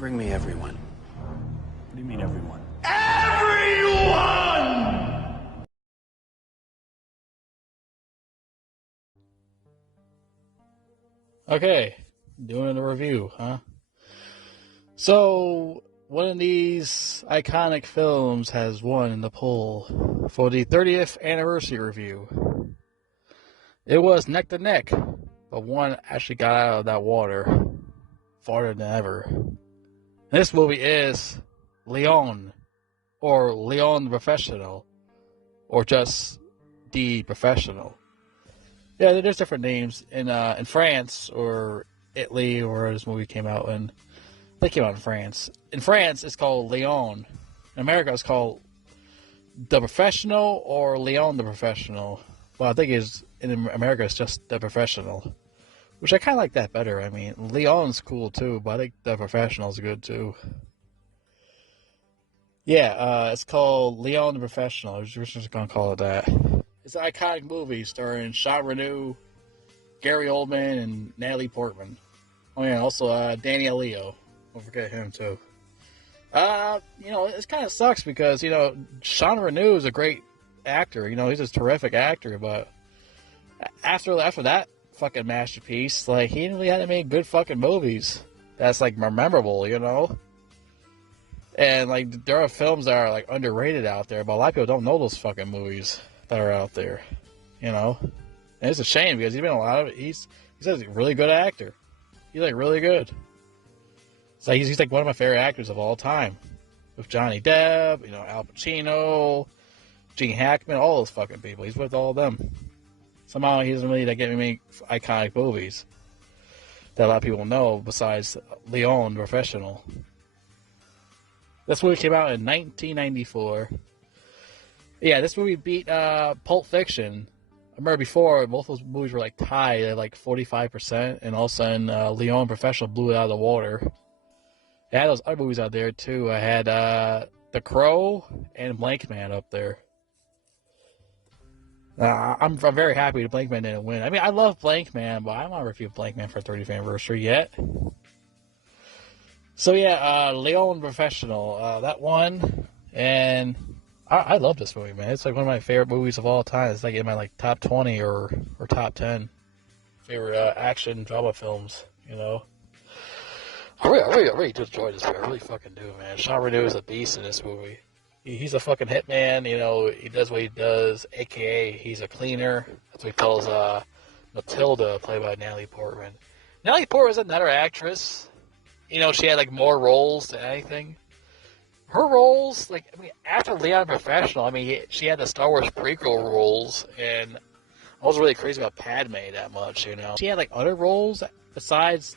Bring me everyone. What do you mean, everyone? Everyone! Okay, doing a review, huh? So, one of these iconic films has won in the poll for the 30th anniversary review. It was neck to neck, but one actually got out of that water farther than ever. This movie is Leon, or Leon the Professional, or just The Professional. Yeah, there's different names in France or Italy, or this movie came out in. They came out in France. In France, it's called Leon. In America, it's called The Professional or Leon the Professional. Well, I think in America, it's just The Professional, which I kind of like that better. I mean, Leon's cool too, but I think The Professional is good too. Yeah, it's called Leon the Professional. I was just gonna call it that. It's an iconic movie starring Jean Reno, Gary Oldman, and Natalie Portman. Oh yeah, also Daniel Leo. Don't forget him too. It kind of sucks because Jean Reno is a great actor. He's a terrific actor, but after that fucking masterpiece, like he didn't really have to make good fucking movies that's like memorable, And like there are films that are like underrated out there, but a lot of people don't know those fucking movies that are out there, And it's a shame because he's been he's a really good actor. He's like really good. So he's like one of my favorite actors of all time. With Johnny Depp, Al Pacino, Gene Hackman, all those fucking people. He's with all of them. Somehow he doesn't really get me make iconic movies that a lot of people know besides Leon the Professional. This movie came out in 1994. Yeah, this movie beat Pulp Fiction. I remember before, both those movies were like tied at like 45%, and all of a sudden Leon Professional blew it out of the water. I had those other movies out there too. I had The Crow and Blank Man up there. I'm very happy that Blank Man didn't win. I mean, I love Blank Man, but I'm not reviewing Blank Man for 30th anniversary yet. So yeah, Leon Professional, that one, and I love this movie, man. It's like one of my favorite movies of all time. It's like in my like top 20 or top 10 favorite action drama films. I really do enjoy this movie. I really fucking do, man. Jean Reno is a beast in this movie. He's a fucking hitman. He does what he does, a.k.a. he's a cleaner. That's what he calls Matilda, played by Natalie Portman. Natalie Portman is another actress. She had like more roles than anything. Her roles, after Leon Professional, she had the Star Wars prequel roles, and I wasn't really crazy about Padme that much, She had like other roles besides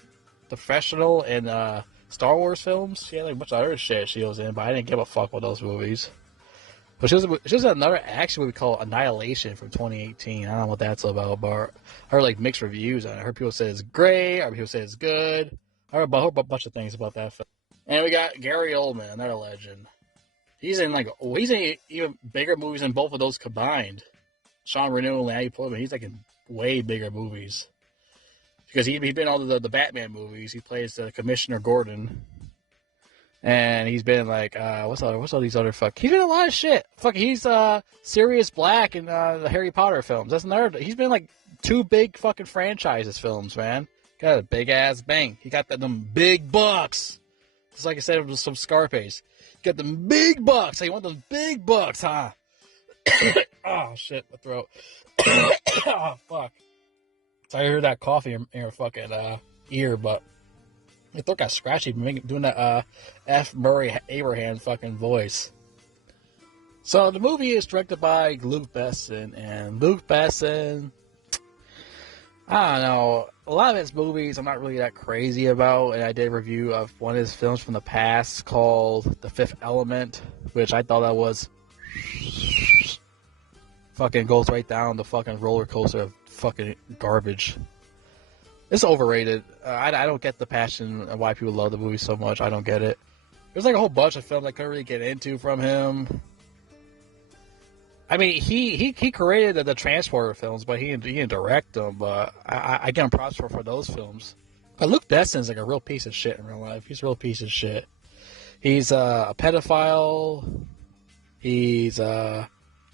Professional and Star Wars films. She had like a bunch of other shit she was in, but I didn't give a fuck with those movies. But she was another action movie called Annihilation from 2018. I don't know what that's about, but I heard like mixed reviews on it. I heard people say it's great, I heard people say it's good. I heard a bunch of things about that film. And we got Gary Oldman, another legend. He's in even bigger movies than both of those combined. Jean Reno and Natalie Portman, he's like in way bigger movies. Because he's been in all the Batman movies. He plays Commissioner Gordon. And he's been like, what's all these other fuck? He's been in a lot of shit. Fuck, he's Sirius Black in the Harry Potter films. That's another. He's been like 2 big fucking franchises films, man. Got a big ass bank. He got them big bucks. Just like I said, it was some Scarface. He got them big bucks. Hey, you want them big bucks, huh? Oh shit, my throat. Oh fuck. So I heard that coffee in your fucking ear, but my throat got scratchy doing that F. Murray Abraham fucking voice. So the movie is directed by Luc Besson, and Luc Besson, I don't know, a lot of his movies I'm not really that crazy about, and I did a review of one of his films from the past called The Fifth Element, which I thought that was fucking goes right down the fucking roller coaster of fucking garbage. It's overrated. I don't get the passion and why people love the movie so much. I don't get it. There's like a whole bunch of films I couldn't really get into from him. I mean, he created the Transporter films, but he didn't direct them. But I give him props for those films. But Luke Besson's like a real piece of shit in real life. He's a real piece of shit. He's a pedophile. He's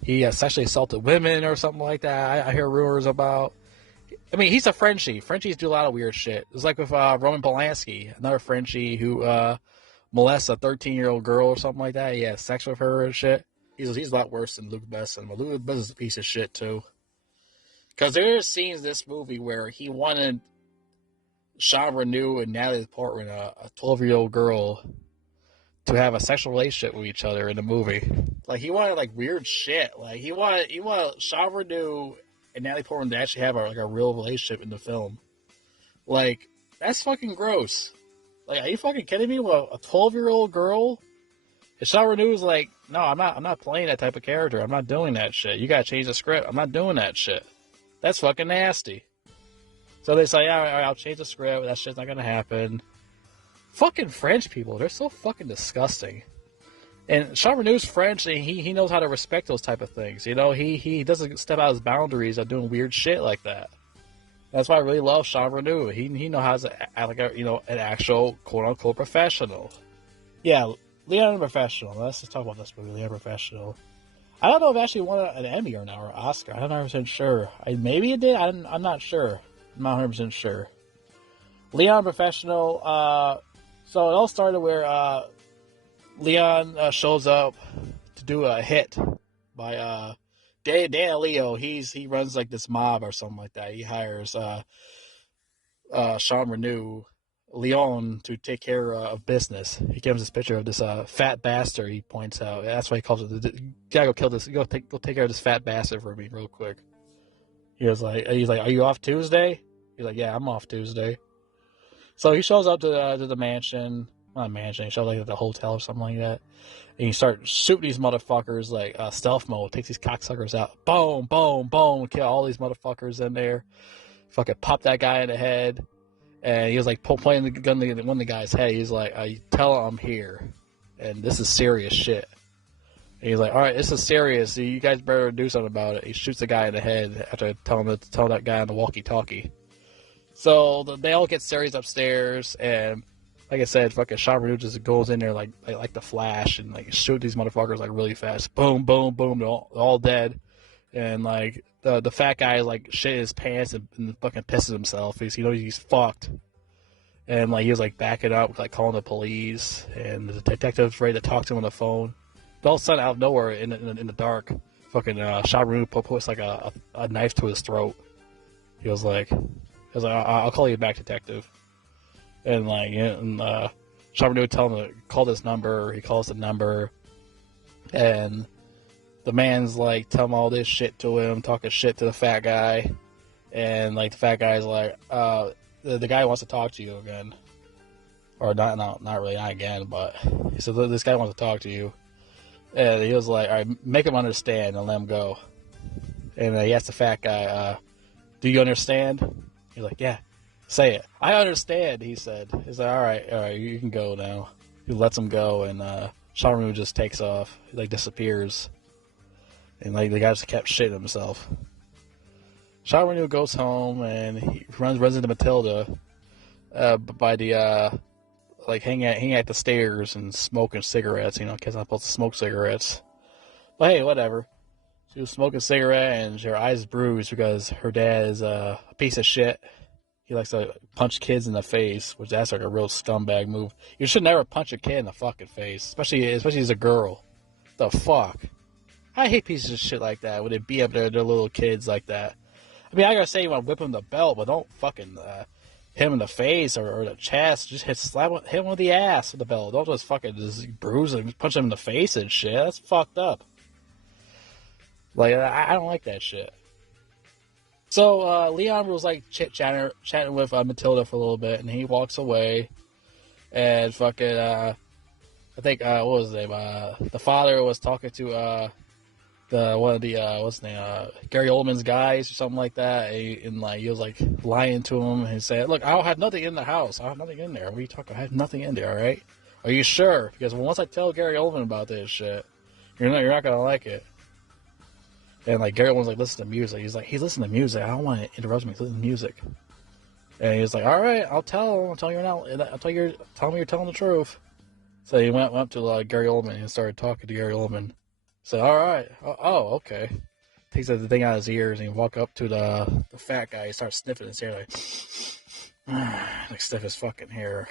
he sexually assaulted women or something like that. I hear rumors about. I mean, he's a Frenchie. Frenchies do a lot of weird shit. It's like with Roman Polanski, another Frenchie who molests a 13-year-old girl or something like that. He has sex with her and shit. He's a lot worse than Luke Besson, but Luke Besson's a piece of shit too. Because there's scenes in this movie where he wanted Jean Reno and Natalie Portman, a 12-year-old girl, to have a sexual relationship with each other in the movie. Like, he wanted like weird shit. Like, he wanted Jean Reno and Natalie Portman to actually have a real relationship in the film. Like, that's fucking gross. Like, are you fucking kidding me? Well, a 12-year-old girl? And Jean Reno was like, no, I'm not playing that type of character. I'm not doing that shit. You gotta change the script. I'm not doing that shit. That's fucking nasty. So they say, yeah, all right, I'll change the script. That shit's not gonna happen. Fucking French people, they're so fucking disgusting. And Jean Reno's French, and he knows how to respect those type of things. You know, he doesn't step out his boundaries of doing weird shit like that. That's why I really love Jean Reno. He knows how to act like an actual quote unquote professional. Yeah, Leon the Professional. Let's just talk about this movie, Leon Professional. I don't know if it actually won an Emmy or not, or an Oscar. I'm not 100% sure. Maybe it did. I'm not sure. I'm not 100% sure. Leon Professional. So it all started where Leon shows up to do a hit by Dan Leo. He runs like this mob or something like that. He hires Jean Reno, Leon, to take care of business. He gives this picture of this fat bastard. He points out. That's why he calls it. You gotta go kill this. Go take care of this fat bastard for me real quick. He's like, are you off Tuesday? He's like, yeah, I'm off Tuesday. So he shows up to the mansion. Not a mansion. He shows up like at the hotel or something like that. And he starts shooting these motherfuckers like stealth mode. Takes these cocksuckers out. Boom, boom, boom. Kill all these motherfuckers in there. Fucking pop that guy in the head. And he was like pointing the gun at one of the guy's head. He's like, tell him I'm here. And this is serious shit. And he's like, all right, this is serious. So you guys better do something about it. He shoots the guy in the head after telling him to tell that guy on the walkie-talkie. So they all get serious upstairs, and like I said, fucking Jean Reno just goes in there like the Flash and like shoot these motherfuckers like really fast. Boom, boom, boom. They're all dead. And like the fat guy like shit his pants and fucking pisses himself. He's fucked. And like he was like backing up, like calling the police, and the detective's ready to talk to him on the phone. But all of a sudden, out of nowhere, in the dark, fucking Jean Reno puts like a knife to his throat. He was like, I'll call you back, detective. And like, Jean Reno tell him to call this number. He calls the number, and the man's like telling all this shit to him, talking shit to the fat guy, and like the fat guy's like, the guy wants to talk to you again, or not really, not again, but he said this guy wants to talk to you, and he was like, all right, make him understand and let him go. And he asked the fat guy, do you understand? He's like, yeah. Say it. I understand, he said. He's like, all right, you can go now. He lets him go, and Jean Reno just takes off. He like disappears. And like the guy just kept shitting himself. Jean Reno goes home and he runs into Matilda by the like hanging at the stairs and smoking cigarettes, because I'm supposed to smoke cigarettes. But hey, whatever. She was smoking a cigarette and her eyes bruised because her dad is a piece of shit. He likes to punch kids in the face, which that's like a real scumbag move. You should never punch a kid in the fucking face, especially as a girl. The fuck? I hate pieces of shit like that when they beat up their little kids like that. I mean, I gotta say you want to whip him the belt, but don't fucking hit him in the face or the chest. Just hit him with the ass with the belt. Don't just fucking bruise him, punch him in the face and shit. That's fucked up. Like, I don't like that shit. So Leon was like chatting with Matilda for a little bit, and he walks away. And fucking, I think what was his name? The father was talking to what's his name? Gary Oldman's guys or something like that. And like he was like lying to him and he said, "Look, I don't have nothing in the house. I have nothing in there. What are you talking? I have nothing in there. All right? Are you sure? Because once I tell Gary Oldman about this shit, you're not gonna like it." And like Gary was like, listen to music. He's listening to music. I don't want to interrupt me. Listen to music. And he was like, "All right, I'll tell him. Tell him you're telling the truth." So he went up to Gary Oldman and started talking to Gary Oldman. Said, "All right, okay." Takes the thing out of his ears and he walk up to the fat guy. He starts sniffing his hair like sniff his fucking hair.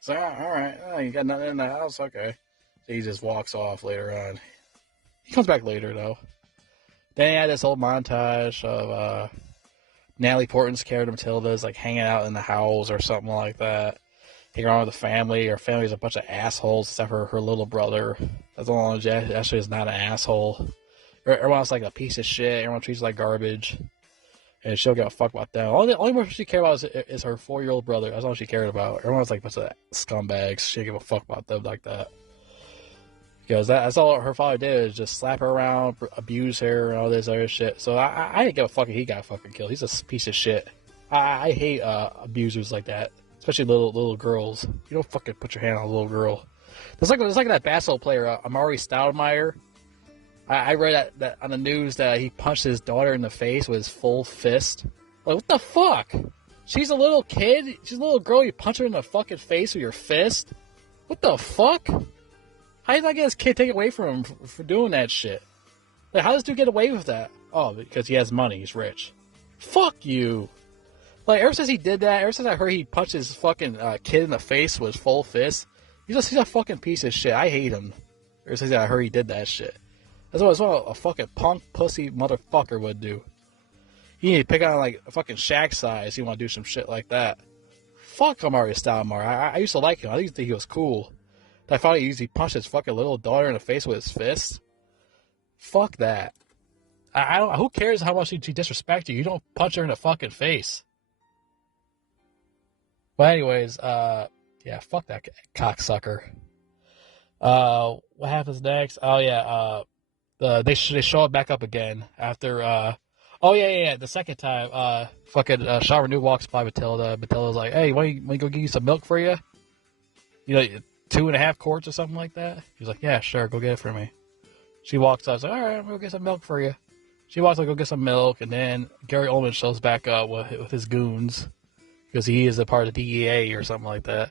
So all right, you got nothing in the house, okay. So he just walks off later on. He comes back later though. Then he had this whole montage of Natalie Portman's character Matilda is like hanging out in the house or something like that. Hanging around with the family. Her family's a bunch of assholes except for her little brother. As long as she actually is not an asshole. Everyone's like a piece of shit. Everyone treats her like garbage. And she don't give a fuck about them. Only person she cared about is her 4-year-old brother. That's all she cared about. Everyone's like a bunch of scumbags. She didn't give a fuck about them like that. Because that's all her father did, is just slap her around, abuse her, and all this other shit. So I didn't give a fuck if he got fucking killed. He's a piece of shit. I hate abusers like that. Especially little girls. You don't fucking put your hand on a little girl. It's like that basketball player, Amari Stoudemire. I read that on the news that he punched his daughter in the face with his full fist. Like, what the fuck? She's a little kid. She's a little girl. You punch her in the fucking face with your fist? What the fuck? How did I get this kid taken away from him for doing that shit? Like, how does this dude get away with that? Oh, because he has money. He's rich. Fuck you. Like, ever since he did that, ever since I heard he punched his fucking kid in the face with his full fist, he's a fucking piece of shit. I hate him. Ever since I heard he did that shit. That's what a fucking punk pussy motherfucker would do. You need to pick on like a fucking Shaq size. You want to do some shit like that. Fuck Amari Stoudemire. I used to like him. I used to think he was cool. I thought he punched his fucking little daughter in the face with his fist. Fuck that. I don't. Who cares how much she disrespects you? You don't punch her in the fucking face. But anyways, yeah, fuck that cocksucker. What happens next? Oh yeah, they show it back up again after. Oh yeah. The second time, fucking Sean Renew walks by Matilda. Matilda's like, "Hey, want me go get you some milk for you? You know, 2.5 quarts or something like that." He's like, "Yeah, sure, go get it for me." She walks out. She's like, "All right, I'm gonna go get some milk for you." She walks out to go get some milk, and then Gary Oldman shows back up with his goons because he is a part of the DEA or something like that.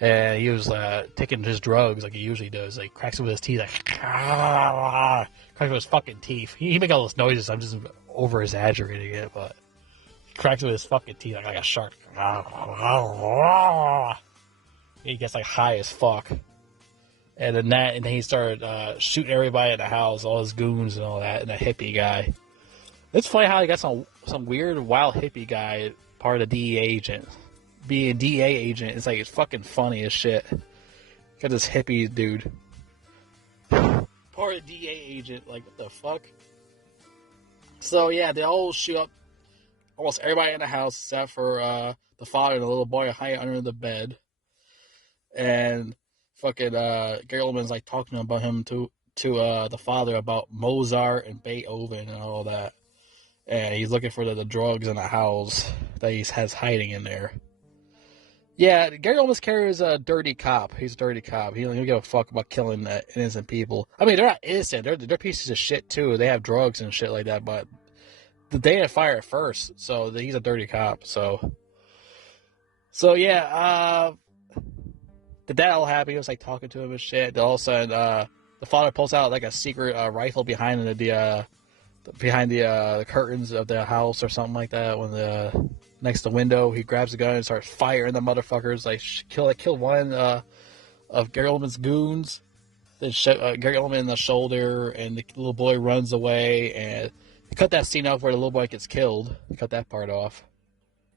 And he was taking his drugs like he usually does. Like, cracks it with his teeth, like, cracks with his fucking teeth. He make all those noises. I'm just over exaggerating it, but he cracks it with his fucking teeth like a shark. He gets like high as fuck. And then he started shooting everybody in the house, all his goons and all that, and a hippie guy. It's funny how he got some weird, wild hippie guy, part of the DEA agent. Being a DEA agent, it's like, it's fucking funny as shit. Got this hippie dude. Part of DEA agent, like, what the fuck? So, yeah, they all shoot up almost everybody in the house except for the father and the little boy hiding under the bed. And fucking Gary Oldman's like talking about him to the father about Mozart and Beethoven and all that. And he's looking for the drugs in the house that he has hiding in there. Yeah, Gary Oldman's character is a dirty cop. He's a dirty cop. He don't give a fuck about killing innocent people. I mean, they're not innocent. They're pieces of shit, too. They have drugs and shit like that, but they didn't fire it first, so he's a dirty cop. So yeah, the dad all happy. He was, like, talking to him and shit. Then all of a sudden, the father pulls out, like, a secret rifle behind the curtains of the house or something like that. When next to the window, he grabs the gun and starts firing the motherfuckers. Like, kill one of Gary Oldman's goons. Then Gary Oldman in the shoulder, and the little boy runs away. And they cut that scene off where the little boy gets killed. They cut that part off.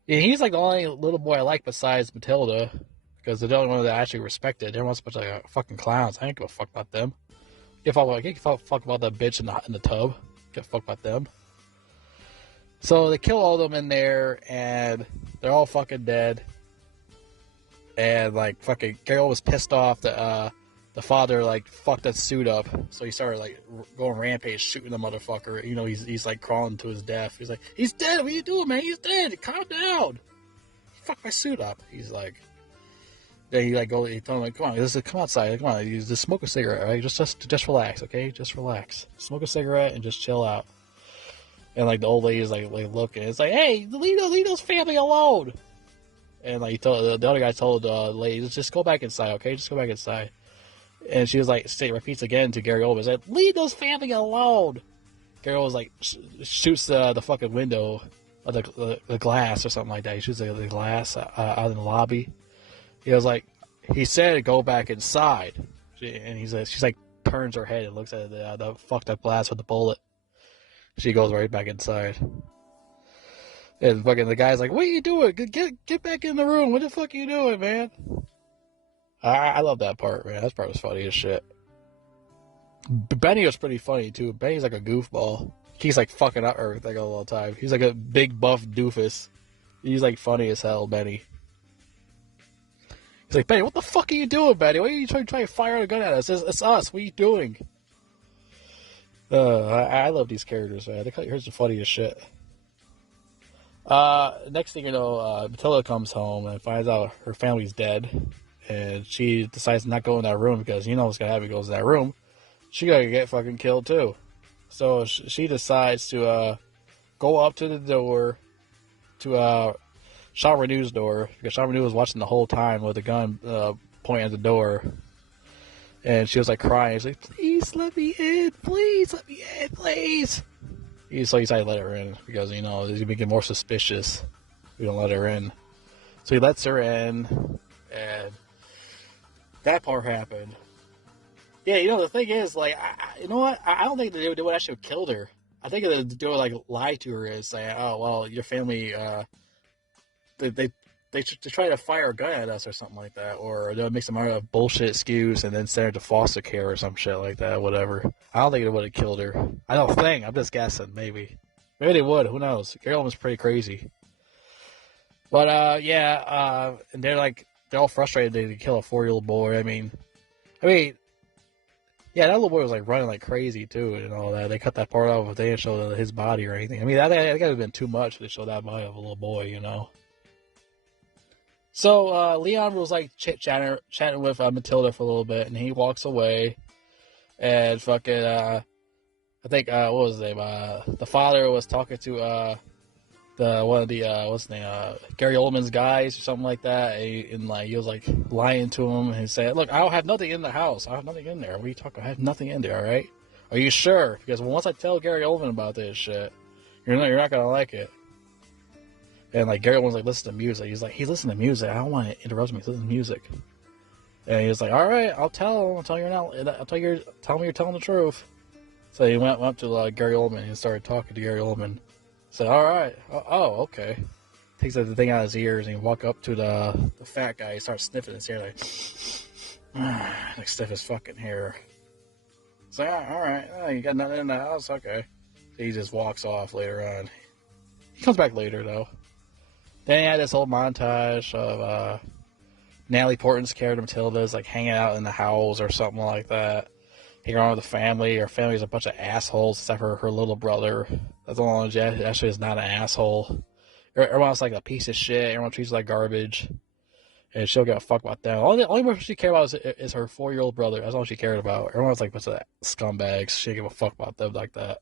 Yeah, he's like the only little boy I like besides Matilda, because they're the only one that I actually respected. Everyone's a bunch of like, fucking clowns. I ain't give a fuck about them. I can't give a fuck about that bitch in the tub. Give a fuck about them. So they kill all of them in there, and they're all fucking dead. And like fucking Carol was pissed off that the father like fucked that suit up, so he started like going rampage, shooting the motherfucker. You know, he's like crawling to his death. He's like, "He's dead. What are you doing, man? He's dead. Calm down. He fucked my suit up." He's like, then he told him like, "Come on, come outside. Come on, you just smoke a cigarette, right? Just relax, okay? Just relax. Smoke a cigarette and just chill out." And like the old lady is like looking. It's like, hey, leave those family alone. And like the other guy told the lady, just go back inside, okay? Just go back inside. And she was like, repeats again to Gary Oldman, said, leave those family alone. Gary Oldman like shoots the fucking window, or the glass or something like that. He shoots the glass out in the lobby. He was like, he said, go back inside. And she's like, turns her head and looks at the fucked up glass with the bullet. She goes right back inside. And fucking the guy's like, what are you doing? Get back in the room. What the fuck are you doing, man? I love that part, man. That part was funny as shit. Benny was pretty funny, too. Benny's like a goofball. He's like fucking up everything all the time. He's like a big buff doofus. He's like funny as hell, Benny. He's like, Benny, what the fuck are you doing, Benny? Why are you trying to fire a gun at us? It's us. What are you doing? I love these characters, man. Here's the funniest shit. Next thing you know, Matilda comes home and finds out her family's dead. And she decides to not go in that room because you know what's gonna happen if she goes in that room. She gonna get fucking killed too. So she decides to go up to the door to Sean Renew's door because Sean Renew was watching the whole time with a gun pointing at the door. And she was like crying. She's like, please let me in. Please let me in, please. So he decided to let her in because, you know, he's making more suspicious. We don't let her in. So he lets her in, and that part happened. Yeah, you know, the thing is, like, you know what? I don't think they would actually have killed her. I think they would, like, lie to her and say, oh, well, your family, they try to fire a gun at us or something like that, or they'll make some other bullshit excuse and then send her to foster care or some shit like that, whatever. I don't think it would have killed her. I don't think. I'm just guessing, maybe. Maybe they would. Who knows? Gary Oldman's pretty crazy. But, and they're all frustrated they kill a 4-year-old boy. I mean, yeah, that little boy was, like, running like crazy, too, and all that. They cut that part off, but they didn't show his body or anything. I mean, that could have been too much to show that body of a little boy, you know? So, Leon was, like, chatting with Matilda for a little bit, and he walks away, and fucking, I think, what was his name, the father was talking to, what's his name, Gary Oldman's guys or something like that, and he was, like, lying to him, and he said, look, I don't have nothing in the house, I have nothing in there, what are you talking about? I have nothing in there, alright? Are you sure? Because once I tell Gary Oldman about this shit, you're not gonna like it. And, like, Gary Oldman's like, listen to music. He's like, he's listening to music. I don't want to interrupt me. He's listening to music. And he was like, all right, I'll tell him. Tell him you're telling the truth. So he went up to Gary Oldman and started talking to Gary Oldman. Said, all right. Oh, okay. Takes the thing out of his ears and he walk up to the fat guy. He starts sniffing his hair like sniff his fucking hair. So, all right. Oh, you got nothing in the house? Okay. So he just walks off later on. He comes back later, though. Then he had this whole montage of Natalie Portman's character Matilda's like hanging out in the house or something like that. Hanging around with the family. Her family's a bunch of assholes except for her little brother. That's the one that actually is not an asshole. Everyone's like a piece of shit. Everyone treats her like garbage. And she'll give a fuck about them. Only person she cared about is her 4-year-old brother. That's all she cared about. Everyone's like a bunch of scumbags. She didn't give a fuck about them like that.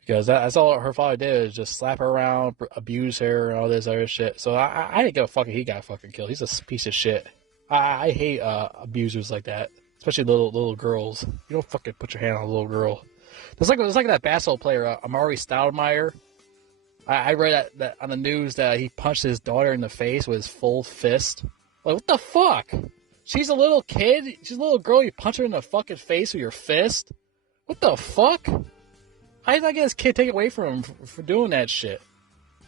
Because that's all her father did is just slap her around, abuse her, and all this other shit. So I didn't give a fuck if he got fucking killed. He's a piece of shit. I hate abusers like that, especially little girls. You don't fucking put your hand on a little girl. It's like that basketball player, Amari Stoudemire. I read that on the news that he punched his daughter in the face with his full fist. Like, what the fuck? She's a little kid. She's a little girl. You punch her in the fucking face with your fist? What the fuck? How did I get his kid taken away from him for doing that shit?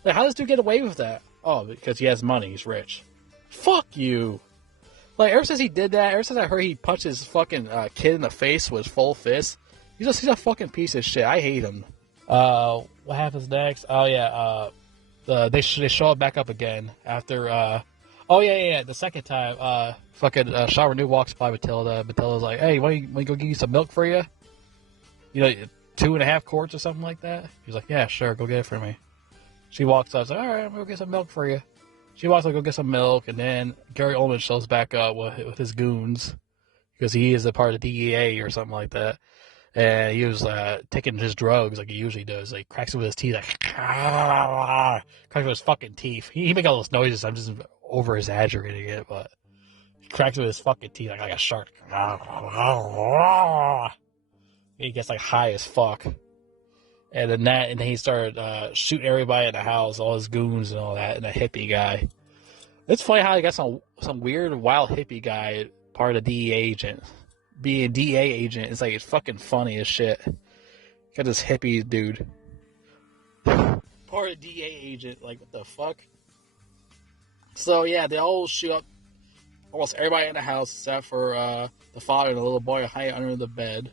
Like, how does this dude get away with that? Oh, because he has money. He's rich. Fuck you. Like, ever since he did that, ever since I heard he punched his fucking kid in the face with his full fist, he's a fucking piece of shit. I hate him. What happens next? Oh, yeah. They show up back up again after... the second time, Sean Renew walks by Matilda. Matilda's like, hey, want me to go get you some milk for you? You know, 2.5 quarts or something like that? He's like, yeah, sure, go get it for me. She walks up, like, all right, I'm going to go get some milk for you. She walks up, go get some milk, and then Gary Oldman shows back up with his goons, because he is a part of the DEA or something like that. And he was taking his drugs like he usually does. Like cracks it with his teeth, like cracks with his fucking teeth. He make all those noises. I'm just over exaggerating it, but he cracks with his fucking teeth like a shark. He gets like high as fuck. And then he started shooting everybody in the house, all his goons and all that, and a hippie guy. It's funny how he got some weird wild hippie guy part of the DEA agent. Being a DEA agent, it's like it's fucking funny as shit. Got this hippie dude. Part of DEA agent, like what the fuck? So yeah, they all shoot up almost everybody in the house except for the father and the little boy hiding under the bed.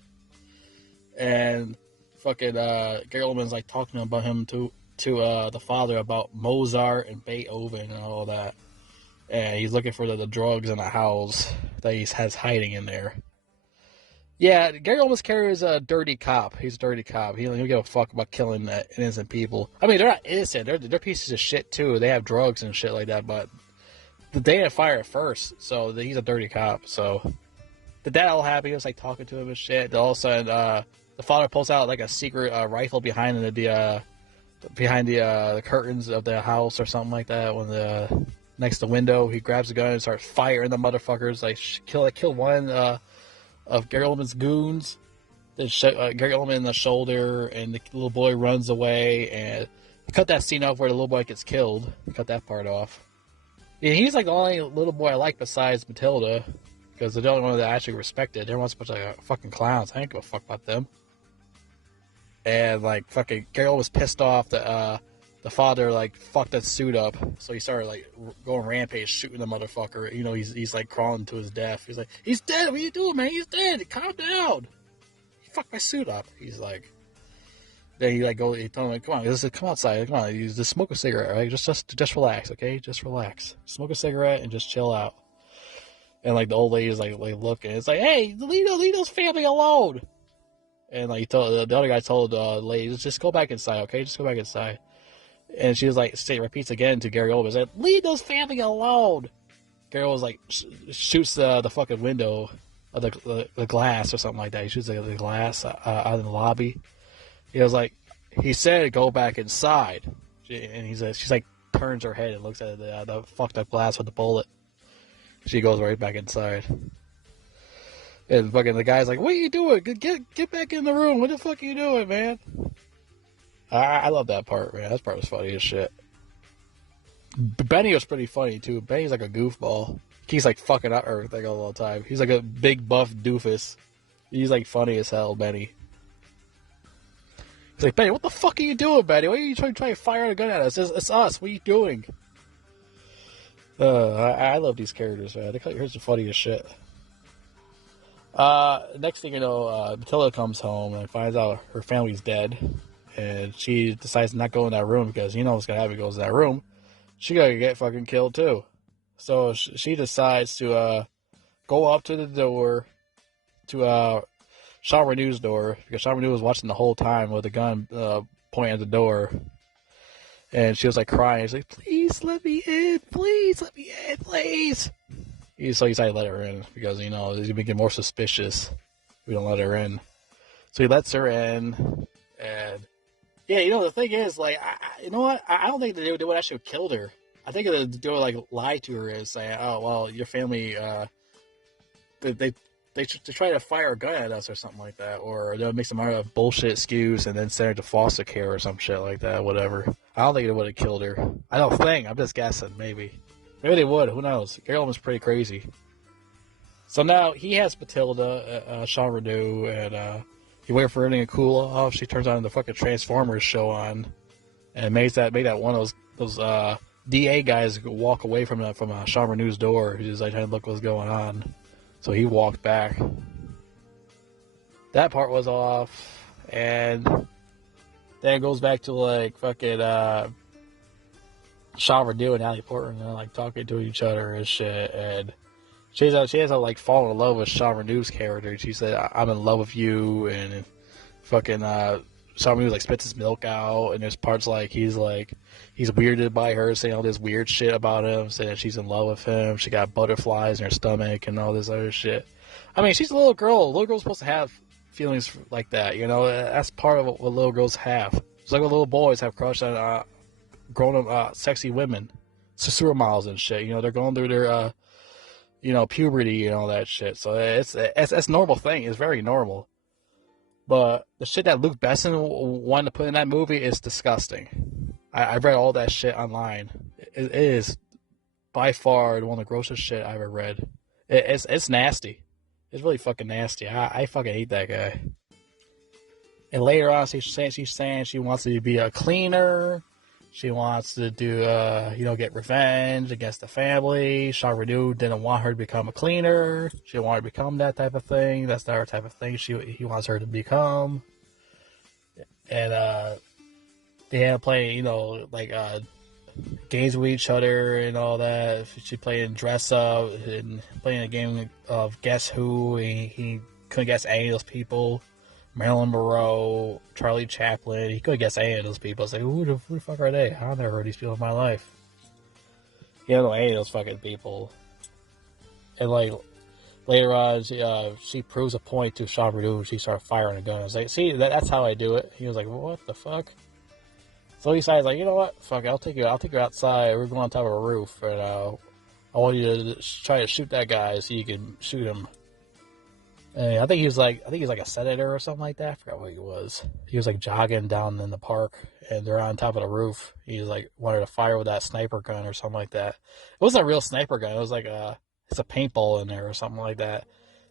And fucking Gary Oldman's like talking about him to the father about Mozart and Beethoven and all that. And he's looking for the drugs in the house that he has hiding in there. Yeah, Gary Oldman's character is a dirty cop. He's a dirty cop. He don't give a fuck about killing innocent people. I mean, they're not innocent. They're pieces of shit too. They have drugs and shit like that. But they didn't fire it first, so he's a dirty cop. So the dad all happy. He was like talking to him and shit. All of a sudden, the father pulls out like a secret rifle behind the curtains of the house or something like that. When next to the window, he grabs a gun and starts firing the motherfuckers. Like kill one of Gary Oldman's goons. Then Gary Oldman in the shoulder, and the little boy runs away. And cut that scene off where the little boy gets killed. Cut that part off. Yeah, he's like the only little boy I like besides Matilda, because they're the only one that I actually respected. Everyone's a bunch of fucking clowns. I ain't give a fuck about them. And like fucking Gary was pissed off that the father like fucked that suit up, so he started like going rampage, shooting the motherfucker. You know, he's like crawling to his death. He's like, he's dead. What are you doing, man? He's dead. Calm down. He fucked my suit up. He's like, then he like he told him like, come on, come outside. Come on, you just smoke a cigarette, right? Just relax, okay? Just relax. Smoke a cigarette and just chill out. And like the old lady is like looking. It's like, hey, leave those family alone. And like the other guy told the lady, just go back inside, okay? Just go back inside. And she was like, repeats again to Gary Oldman, like, leave those family alone. Gary Oldman like shoots the fucking window of the glass or something like that. He shoots the glass out in the lobby. He said go back inside. And she's like turns her head and looks at the fucked up glass with the bullet. She goes right back inside. And fucking the guy's like, what are you doing? Get back in the room. What the fuck are you doing, man? I love that part, man. That part was funny as shit. Benny was pretty funny, too. Benny's like a goofball. He's like fucking up everything all the time. He's like a big buff doofus. He's like funny as hell, Benny. He's like, Benny, what the fuck are you doing, Benny? Why are you trying to fire a gun at us? It's us. What are you doing? I love these characters, man. Here's the funniest shit. Next thing you know, Matilda comes home and finds out her family's dead. And she decides to not go in that room because you know what's gonna happen if she goes in that room. She gonna get fucking killed too. So she decides to go up to the door to Sean Renew's door, because Sean Renew was watching the whole time with a gun pointing at the door. And she was like crying. She's like, please let me in. Please let me in. Please. So he decided to let her in because, you know, he's making more suspicious if we don't let her in. So he lets her in. And yeah, you know, the thing is, like, you know what? I don't think they would actually have killed her. I think they would, like, lie to her and say, oh, well, your family, they try to fire a gun at us or something like that. Or they'll make some other bullshit excuse and then send her to foster care or some shit like that, whatever. I don't think they would have killed her. I don't think. I'm just guessing, maybe. Maybe they would. Who knows? Gary Oldman's pretty crazy. So now he has Matilda, Sean Renew, and he waited for everything to cool off. She turns on the fucking Transformers show on, and made that one of those DA guys walk away from Sean Renew's door. He's just like trying to look what's going on. So he walked back. That part was off, and then it goes back to like fucking Sean Renew and Natalie Portman, like talking to each other and shit. And she has to like fall in love with Sean Renew's character. She said, "I'm in love with you," and fucking Sean Renew like spits his milk out, and there's parts like he's weirded by her, saying all this weird shit about him, saying that she's in love with him. She got butterflies in her stomach and all this other shit. I mean, she's a little girl. A little girl's supposed to have feelings like that. You know, that's part of what little girls have. It's like what little boys have crush on grown up, sexy women, Susura models and shit. You know, they're going through their, puberty and all that shit. So it's a normal thing. It's very normal. But the shit that Luke Besson wanted to put in that movie is disgusting. I read all that shit online. It is by far one of the grossest shit I ever read. It's nasty. It's really fucking nasty. I fucking hate that guy. And later on, she's saying she wants to be a cleaner. She wants to do, get revenge against the family. Jean Reno didn't want her to become a cleaner. She didn't want her to become that type of thing. That's not her type of thing he wants her to become. And they had to play, games with each other and all that. She playing dress up and playing a game of Guess Who. And he couldn't guess any of those people. Marilyn Monroe, Charlie Chaplin. He couldn't guess any of those people. It's like, who the fuck are they? I've never heard these people in my life. He don't know any of those fucking people. And later on, she proves a point to Jean Reno. She started firing a gun. I was like, see, that's how I do it. He was like, what the fuck? So he decided, you know what? Fuck it, I'll take you outside. We're going on top of a roof, and I want you to try to shoot that guy so you can shoot him. And I think he was like a senator or something like that. I forgot what he was. He was like jogging down in the park, and they're on top of the roof. He was like wanted to fire with that sniper gun or something like that. It wasn't a real sniper gun. It was like it's a paintball in there or something like that.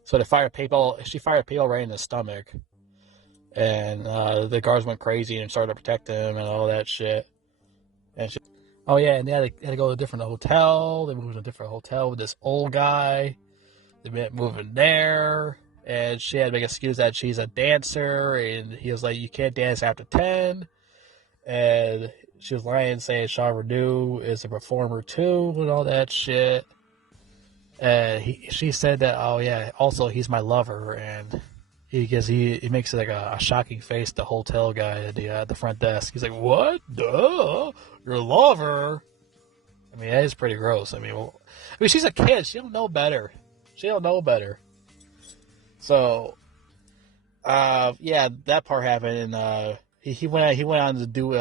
So they fired paintball. She fired a paintball right in the stomach. And the guards went crazy and started to protect him and all that shit. And they had to go to a different hotel. They moved to a different hotel with this old guy. They went moving there, and she had to make an excuse that she's a dancer, and he was like, "You can't dance after 10." And she was lying, saying Jean Reno is a performer too, and all that shit. And she said that, oh yeah, also he's my lover, and. He makes like a shocking face. The hotel guy at the front desk. He's like, "What? Duh, your lover." I mean, that is pretty gross. I mean, she's a kid. She don't know better. So, that part happened, and he went on to do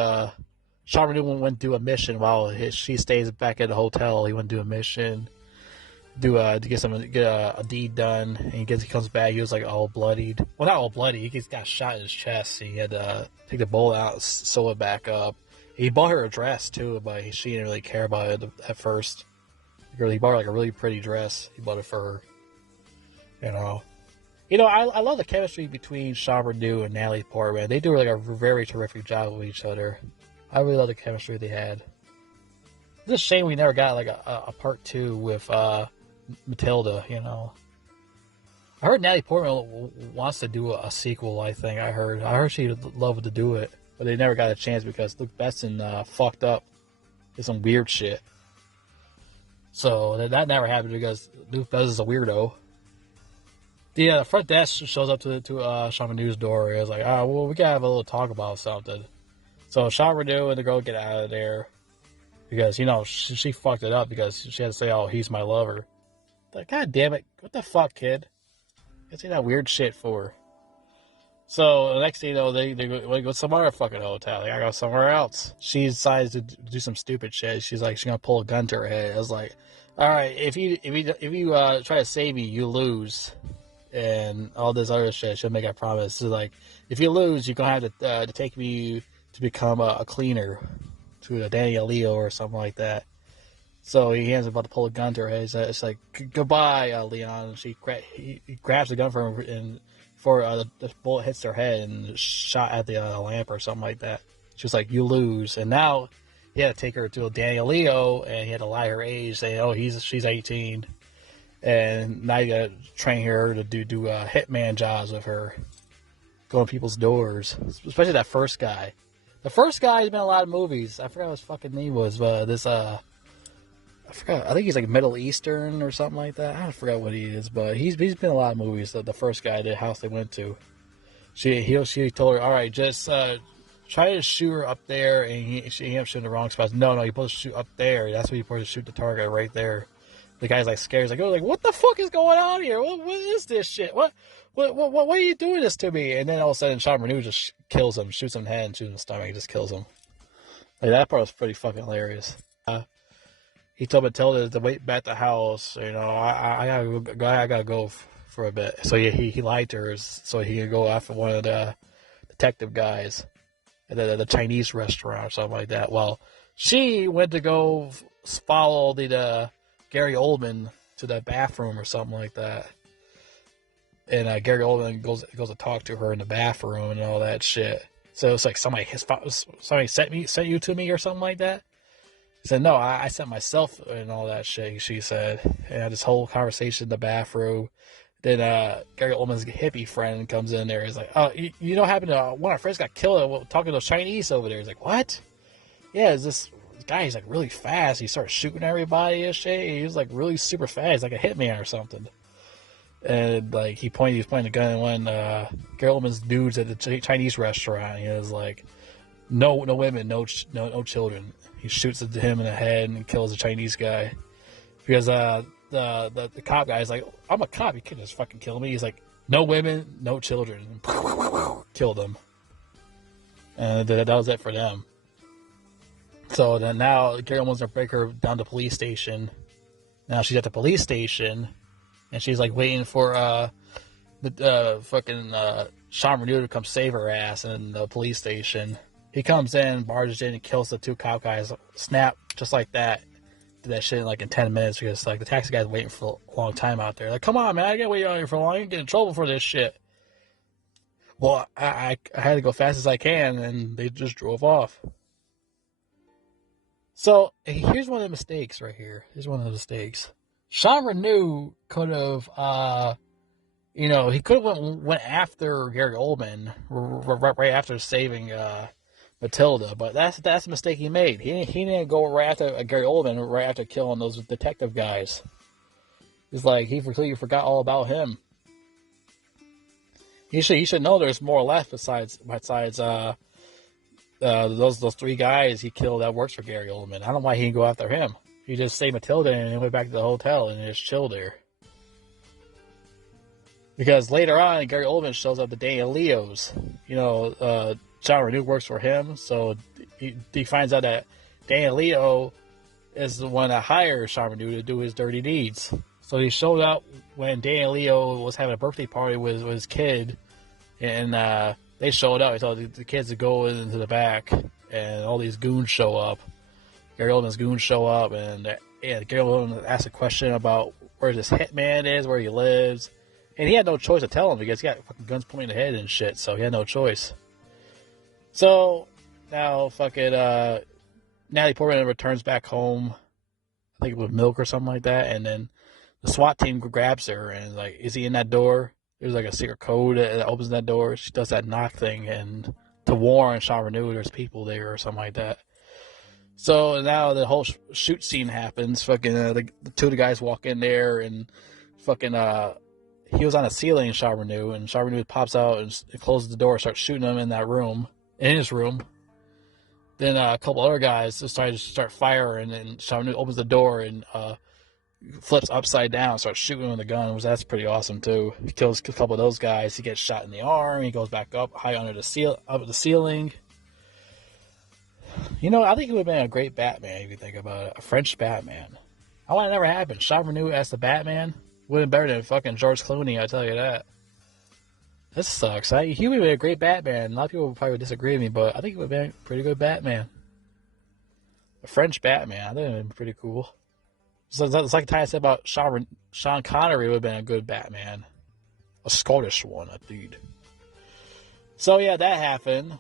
Jean Reno went to do a mission while she stays back at the hotel. He went to do a mission. To get a deed done, and he comes back. He was like all bloodied. Well, not all bloody. He got shot in his chest. And he had to take the bullet out, sew it back up. He bought her a dress too, but she didn't really care about it at first. He bought her like a really pretty dress. He bought it for her. I love the chemistry between Jean Reno and Natalie Portman. They do like a very terrific job with each other. I really love the chemistry they had. It's a shame we never got like a part 2 with Matilda, I heard Natalie Portman wants to do a sequel. I heard she'd love to do it, but they never got a chance because Luke Besson fucked up with some weird shit. So that never happened because Luke Besson's a weirdo. The front desk shows up to Jean Reno's door. It was like, oh, well, we gotta have a little talk about something. So Jean Reno and the girl get out of there because she fucked it up because she had to say, oh, he's my lover. Like, God damn it. What the fuck, kid? What's that weird shit for? So, the next thing you know, they go to some other fucking hotel. They gotta go somewhere else. She decides to do some stupid shit. She's like, she's gonna pull a gun to her head. I was like, alright, if you try to save me, you lose. And all this other shit. She'll make a promise. So, like, if you lose, you're gonna have to take me to become a cleaner. To a Danny Leo or something like that. So he ends up about to pull a gun to her head. It's like, goodbye, Leon. And he grabs the gun from her, and before the bullet hits her head and shot at the lamp or something like that. She was like, you lose. And now he had to take her to a Danny Leo, and he had to lie her age, saying, oh, she's 18. And now you gotta train her to do hitman jobs with her. Go on people's doors. Especially that first guy. The first guy has been in a lot of movies. I forgot what his fucking name was, but I forgot. I think he's like Middle Eastern or something like that. I forgot what he is, but he's been in a lot of movies. The first guy, the house they went to, she told her, all right, just try to shoot her up there, and she ended up shooting the wrong spot. No, you're supposed to shoot up there. That's where you're supposed to shoot the target right there. The guy's like scared. He's like, oh, like what the fuck is going on here? What is this shit? What are you doing this to me? And then all of a sudden, Sean Renew just kills him, shoots him in the head, and shoots him in the stomach, just kills him. Like that part was pretty fucking hilarious. He told Matilda to wait back at the house. You know, I gotta go for a bit. So he lied to her so he could go after one of the detective guys at the Chinese restaurant or something like that. Well, she went to go follow the Gary Oldman to the bathroom or something like that. And Gary Oldman goes to talk to her in the bathroom and all that shit. So it's like somebody sent you to me or something like that. He said, no, I sent myself and all that shit, she said. And had this whole conversation in the bathroom. Then Gary Oldman's hippie friend comes in there. He's like, oh, you know what happened to one of our friends got killed talking to those Chinese over there. He's like, what? Yeah, it's this guy, he's like really fast. He starts shooting everybody and shit. He was like really super fast. He's like a hitman or something. And like he was pointing the gun at one Gary Oldman's dudes at the Chinese restaurant. He was like, no women, no children. He shoots at him in the head and kills the Chinese guy. Because the cop guy is like, I'm a cop, you can't just fucking kill me. He's like, no women, no children. Killed him. And that was it for them. So then now Gary wants to break her down to the police station. Now she's at the police station, and she's like waiting for fucking Sean Renew to come save her ass in the police station. He comes in, barges in, and kills the two cop guys. Snap, just like that. Did that shit in 10 minutes because like the taxi guy's waiting for a long time out there. Like, come on, man, I can't wait out here for long. I can get in trouble for this shit. Well, I had to go fast as I can, and they just drove off. So here's one of the mistakes right here. Here's one of the mistakes. Sean Renew could have, he could have went after Gary Oldman right after saving Matilda, but that's the mistake he made. He didn't go right after Gary Oldman right after killing those detective guys. It's like he completely forgot all about him. He should know there's more left besides those three guys he killed that works for Gary Oldman. I don't know why he didn't go after him. He just saved Matilda and he went back to the hotel and just chilled there. Because later on, Gary Oldman shows up to Daniel Leo's. Sean Renew works for him, so he finds out that Daniel Leo is the one that hires Sean Renew to do his dirty deeds. So he showed up when Daniel Leo was having a birthday party with his kid, and they showed up. He told the kids to go into the back, and all these goons show up. Gary Oldman's goons show up, and Gary Oldman asks a question about where this hitman is, where he lives, and he had no choice to tell him because he got fucking guns pointing at his head and shit, so he had no choice. So now fucking Natalie Portman returns back home, I think with milk or something like that, and then the SWAT team grabs her and is like, is he in that door? There's like a secret code that opens that door. She does that knock thing and to warn Sean Renew there's people there or something like that. So now the whole shoot scene happens. Fucking the two of the guys walk in there and fucking he was on a ceiling, Sean Renew, and Sean Renew pops out and closes the door and starts shooting him in his room. Then a couple other guys decided to start firing, and Sean Renew opens the door and flips upside down and starts shooting with a gun, which that's pretty awesome too. He kills a couple of those guys. He gets shot in the arm. He goes back up high under the ceiling. I think it would have been a great Batman if you think about it. A French Batman. I want it never happened. Sean Renew as the Batman would have been better than fucking George Clooney, I tell you that. This sucks. He would have been a great Batman. A lot of people would probably disagree with me, but I think it would have been a pretty good Batman. A French Batman. I think it would have been pretty cool. So it's like the time I said about Sean Connery would have been a good Batman. A Scottish one, I think. So yeah, that happened.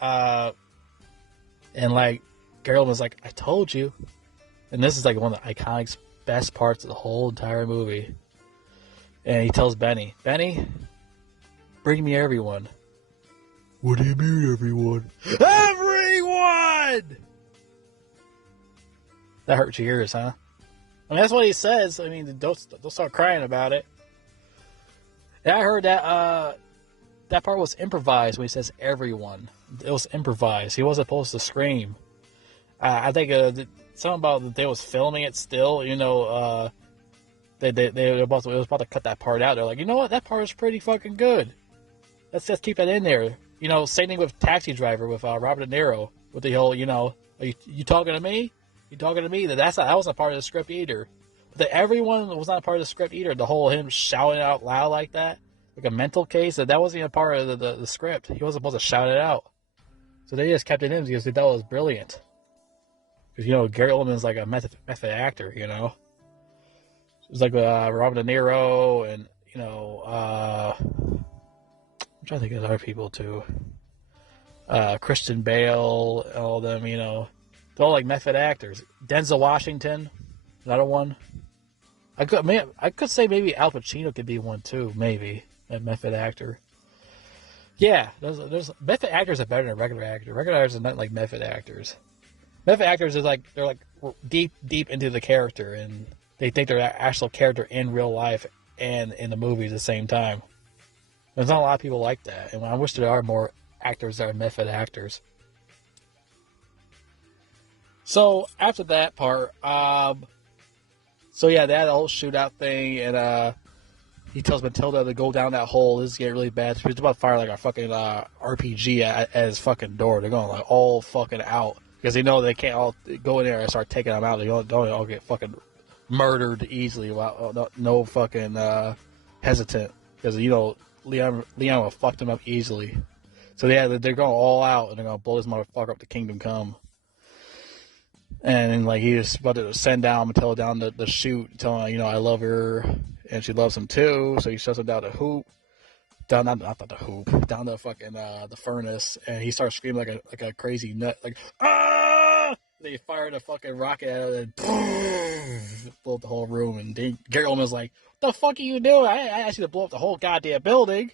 And like, Gary Oldman was like, I told you. And this is like one of the iconic best parts of the whole entire movie. And he tells Benny, bring me everyone. What do you mean, everyone? Everyone! That hurt your ears, huh? I mean, that's what he says. I mean, don't start crying about it. And I heard that that part was improvised when he says everyone. It was improvised. He wasn't supposed to scream. I think something about that they was filming it still. They were about to, it was about to cut that part out. They're like, you know what, that part is pretty fucking good. Let's just keep that in there. Same thing with Taxi Driver with Robert De Niro with the whole, are you talking to me? You talking to me? That wasn't part of the script either. That everyone was not part of the script either. The whole him shouting out loud like that, like a mental case, that wasn't even part of the script. He wasn't supposed to shout it out. So they just kept it in because they thought it was brilliant. Because, Gary Oldman's like a method actor, It's like Robert De Niro and, I'm trying to think of other people too. Christian Bale, all them, they're all like method actors. Denzel Washington, another one. I could say maybe Al Pacino could be one too, maybe a method actor. Yeah, there's method actors are better than regular actors. Regular actors are not like method actors. Method actors is like they're like deep into the character, and they think they're an actual character in real life and in the movies at the same time. There's not a lot of people like that, and I wish there are more actors that are method actors. So after that part, so yeah, they had a whole shootout thing, and he tells Matilda to go down that hole. This is getting really bad. He's about to fire like a fucking RPG at his fucking door. They're going like all fucking out because they know they can't all go in there and start taking them out. They don't all get fucking murdered easily without no fucking hesitant because Leon will fuck them up easily. So they're going all out and they're gonna blow this motherfucker up to Kingdom Come. And like he's about to send down Matilda down the chute, telling her, I love her and she loves him too. So he shuts him down the hoop, down the fucking the furnace, and he starts screaming like a crazy nut, like ah! They fire the fucking rocket at him and blow up the whole room. And Gary Oldman's like, "What the fuck are you doing? I asked you to blow up the whole goddamn building."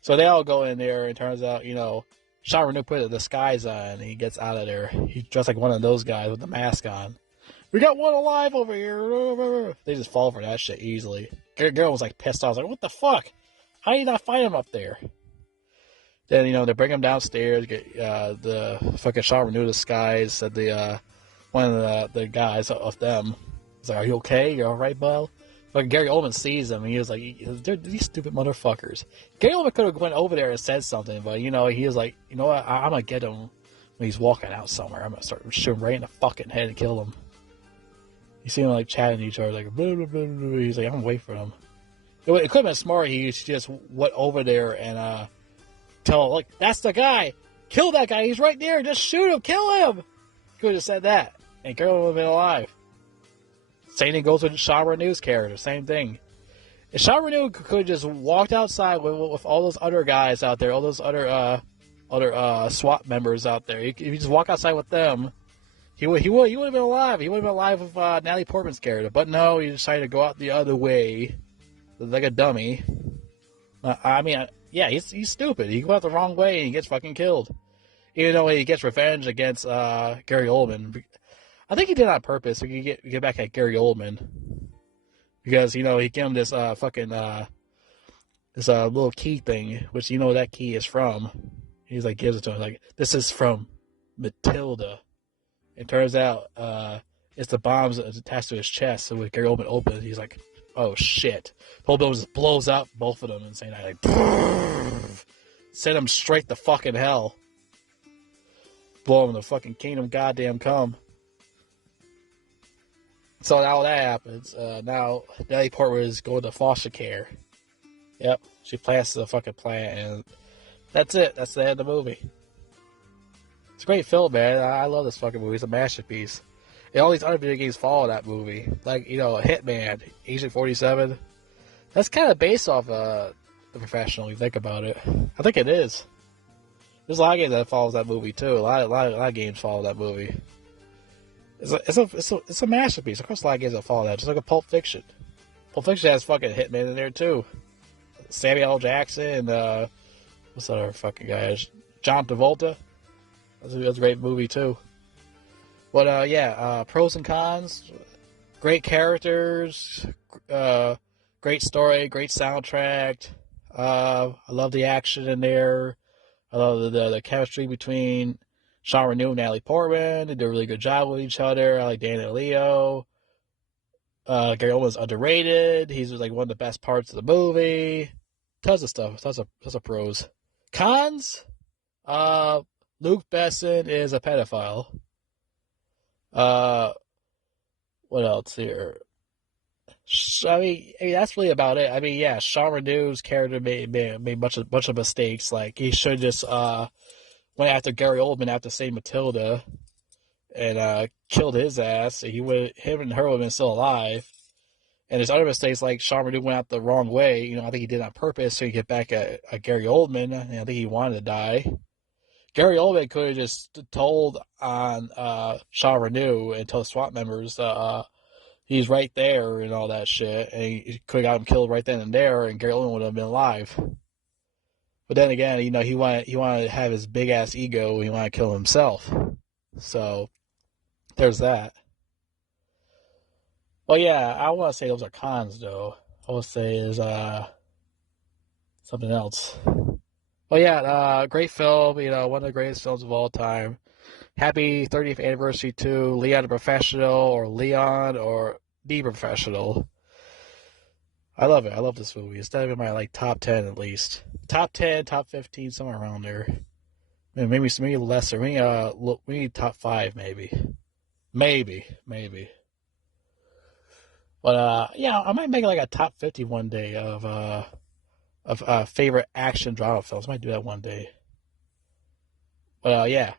So they all go in there, and it turns out, Jean Reno put the disguise on, and he gets out of there. He's dressed like one of those guys with the mask on. We got one alive over here. They just fall for that shit easily. Girl was like pissed off. I was like, what the fuck? How do you not find him up there? Then, they bring him downstairs, get the fucking Jean Reno disguise, said one of the guys of them. He's like, are you okay? You alright, bud? But Gary Oldman sees them, and he was like, they're these stupid motherfuckers. Gary Oldman could have went over there and said something, but, he was like, you know what, I'm going to get him when he's walking out somewhere. I'm going to start shooting him right in the fucking head and kill him. You see him, like, chatting to each other, like, blah, blah, blah, blah. He's like, I'm going to wait for him. It could have been smart. He just went over there and tell him, like, that's the guy. Kill that guy. He's right there. Just shoot him. Kill him. He could have just said that, and Gary would have been alive. Same thing goes with Jean Reno's character. Same thing. If Jean Reno could have just walked outside with all those other guys out there, all those other SWAT members out there, if you just walk outside with them, he would have been alive. He would have been alive with Natalie Portman's character. But no, he decided to go out the other way, like a dummy. He's stupid. He goes out the wrong way and he gets fucking killed. Even though he gets revenge against Gary Oldman. I think he did it on purpose so he could get back at Gary Oldman. Because, he gave him this this little key thing, which that key is from. He's like, gives it to him, like, this is from Matilda. It turns out it's the bombs that's attached to his chest. So when Gary Oldman opens, he's like, oh shit. The whole building just blows up both of them and saying, like, send them straight to fucking hell. Blow them to fucking Kingdom goddamn Come. So now that happens, now Natalie Portman is going to foster care. Yep, she plants the fucking plant, and that's it. That's the end of the movie. It's a great film, man. I love this fucking movie. It's a masterpiece. And all these other video games follow that movie. Like, Hitman, Agent 47. That's kind of based off The Professional, if you think about it. I think it is. There's a lot of games that follows that movie, too. A lot of games follow that movie. It's a masterpiece. Of course, a lot of games that follow that. Just like a Pulp Fiction. Pulp Fiction has fucking Hitman in there too. Samuel L. Jackson and what's that other fucking guy? John Travolta. That's a great movie too. But pros and cons. Great characters. Great story. Great soundtrack. I love the action in there. I love the chemistry between Sean Reno and Natalie Portman, they did a really good job with each other. I like Daniel Leo. Gary Oldman's underrated. He's like one of the best parts of the movie. Tons of stuff. Tons of pros. Cons? Luke Besson is a pedophile. What else here? I mean, that's really about it. I mean, yeah, Sean Reno's character made bunch of mistakes. Like he should just went after Gary Oldman after saying Matilda and killed his ass. Him and her would have been still alive. And there's other mistakes like Sean Reno went out the wrong way. You know, I think he did it on purpose so he could get back at Gary Oldman. And I think he wanted to die. Gary Oldman could have just told on Sean Reno and told SWAT members he's right there and all that shit, and he could have got him killed right then and there, and Gary Oldman would have been alive. But then again, you know, he wanted to have his big ass ego. He wanted to kill himself. So there's that. Well, yeah, I want to say those are cons, though. I would say is something else. Well, yeah, great film. You know, one of the greatest films of all time. Happy 30th anniversary to Leon the Professional or Leon or The Professional. I love it. I love this movie. It's definitely my like top 10 at least. Top 10, top 15, somewhere around there. Maybe lesser. We need top 5 maybe. Maybe. But yeah, I might make like a top 50 one day of favorite action drama films. I might do that one day. But yeah.